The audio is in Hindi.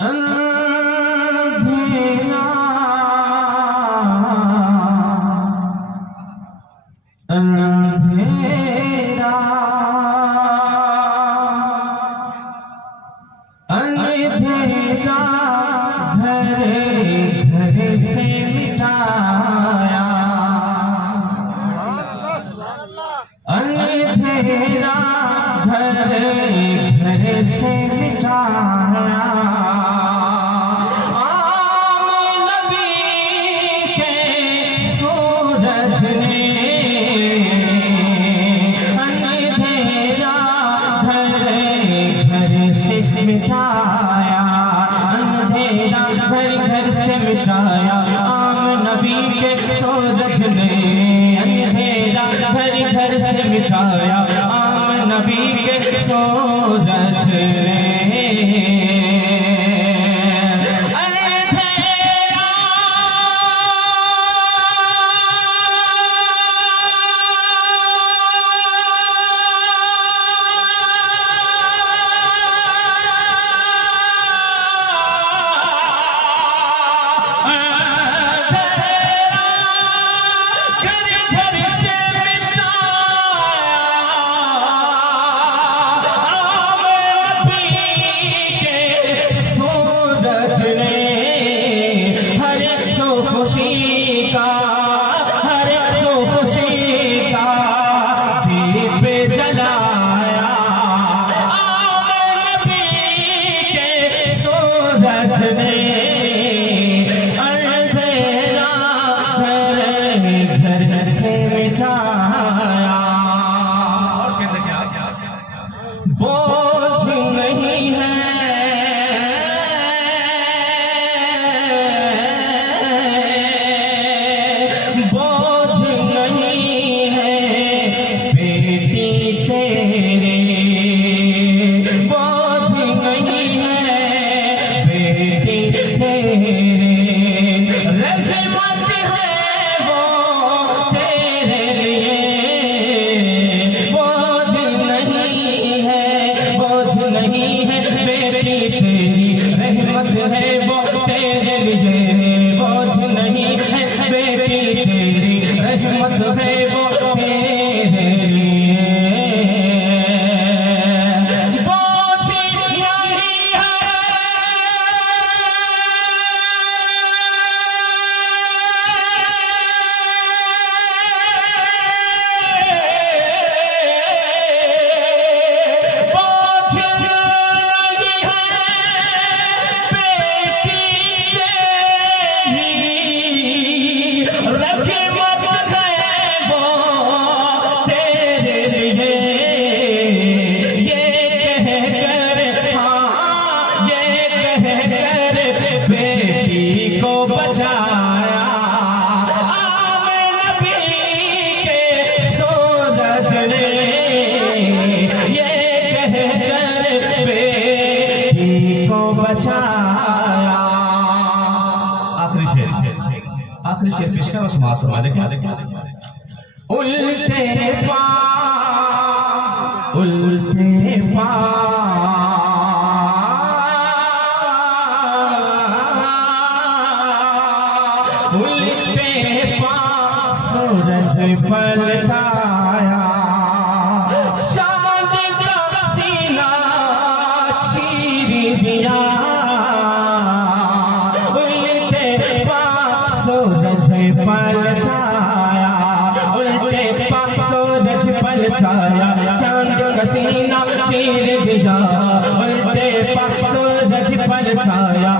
अंधेरा अंधेरा अंधेरा घरे घरे से मिटाया, अंधेरा घरे घरे से मिटाया। आम नबी के सूरज ने अंधेरा घरे घरे से मिटाया, अंधेरा घर घर से मिटाया। आम नबी के सूरज ने अंधेरा घर घर से मिटाया, आम नबी के सूरज ने। बोझ नहीं है बोझ नहीं है बेटी तेरे, बोझ नहीं है बेटी तेरे। रहमत है वो तेरे लिए, बोझ नहीं है बेटी तेरी। रहमत है वो तेरे लिए, बोझ नहीं है बेटी तेरी। रहमत है वो तेरे लिए, बोझ नहीं है। आखिरी शेर पेश करो, समाज फरमा दे। उल्टे पाँव उल्टे पाँव उल्टे पाँव सूरज पलटाया, चांद का सीना चीर दिया। सूरज पलटाया उल्टे पाँव सूरज पलटाया, चांद का सीना चीर दिया। उल्टे पाँव सूरज पलटाया,